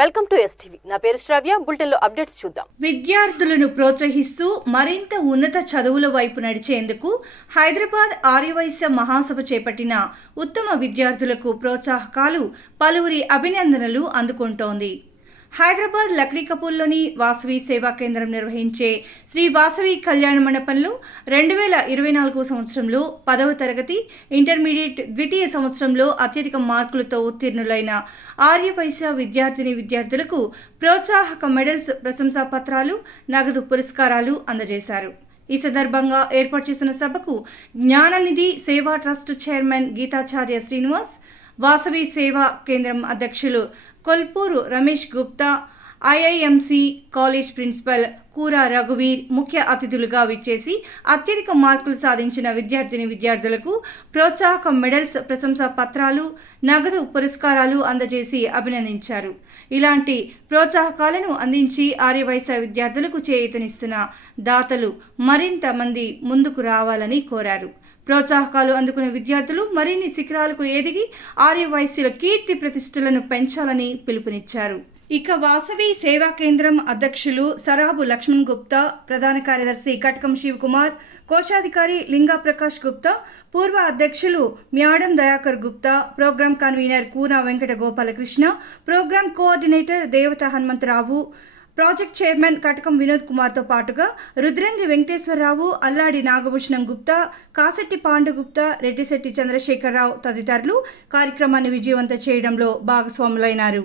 Welcome to STV నా పేరు శ్రావ్య బులెటిన్లో అప్డేట్స్ చూద్దాం. విద్యార్థులను ప్రోత్సహిస్తూ మరింత ఉన్నత చదువుల వైపు నడిచేందుకు హైదరాబాద్ ఆర్యవైశ్య మహాసభ చేపట్టిన ఉత్తమ విద్యార్థులకు ప్రోత్సాహకాలు పలువురి అభినందనలు అందుకుంటోంది. హైదరాబాద్ లక్డీ కపూర్లోని వాసవి సేవా కేంద్రం నిర్వహించే శ్రీ వాసవి కళ్యాణ మండపంలో రెండు వేల ఇరవై నాలుగు సంవత్సరంలో పదవ తరగతి ఇంటర్మీడియట్ ద్వితీయ సంవత్సరంలో అత్యధిక మార్కులతో ఉత్తీర్ణులైన ఆర్యవైశ్య విద్యార్థిని విద్యార్థులకు ప్రోత్సాహక మెడల్స్ ప్రశంసా పత్రాలు నగదు పురస్కారాలు అందజేశారు. ఈ సందర్భంగా ఏర్పాటు చేసిన సభకు జ్ఞాననిధి సేవా ట్రస్ట్ చైర్మన్ గీతాచార్య శ్రీనివాస్ వాసవి సేవా కేంద్రం అధ్యక్షులు Kolpuru Ramesh Gupta IIMC college principal Koora రఘువీర్ ముఖ్య అతిథులుగా విచ్చేసి అత్యధిక మార్కులు సాధించిన విద్యార్థిని విద్యార్థులకు ప్రోత్సాహక మెడల్స్ ప్రశంసా పత్రాలు నగదు పురస్కారాలు అందజేసి అభినందించారు. ఇలాంటి ప్రోత్సాహకాలను అందించి ఆర్యవైశ్య విద్యార్థులకు చేయూతనిస్తున్న దాతలు మరింత మంది ముందుకు రావాలని కోరారు. ప్రోత్సాహకాలు అందుకున్న విద్యార్థులు మరిన్ని శిఖరాలకు ఎదిగి ఆర్యవైశ్యుల కీర్తి ప్రతిష్టలను పెంచాలని పిలుపునిచ్చారు. ఇక వాసవి సేవా కేంద్రం అధ్యక్షులు సరాబు లక్ష్మణ్ గుప్తా ప్రధాన కార్యదర్శి కటకం శివకుమార్ కోశాధికారి లింగా ప్రకాష్ గుప్తా పూర్వ అధ్యక్షులు Myadam Dayakar Gupta programme convener Koona Venkata Gopalakrishna programme coordinator Devatha Hanumantharao project chairman Katakam Vinod కుమార్తో పాటుగా రుద్రంగి వెంకటేశ్వరరావు అల్లాడి నాగభూషణం గుప్తా కాసెట్టి పాండుగుప్తా రెడ్డిశెట్టి చంద్రశేఖరరావు తదితరులు కార్యక్రమాన్ని విజయవంతం చేయడంలో భాగస్వాములైనారు.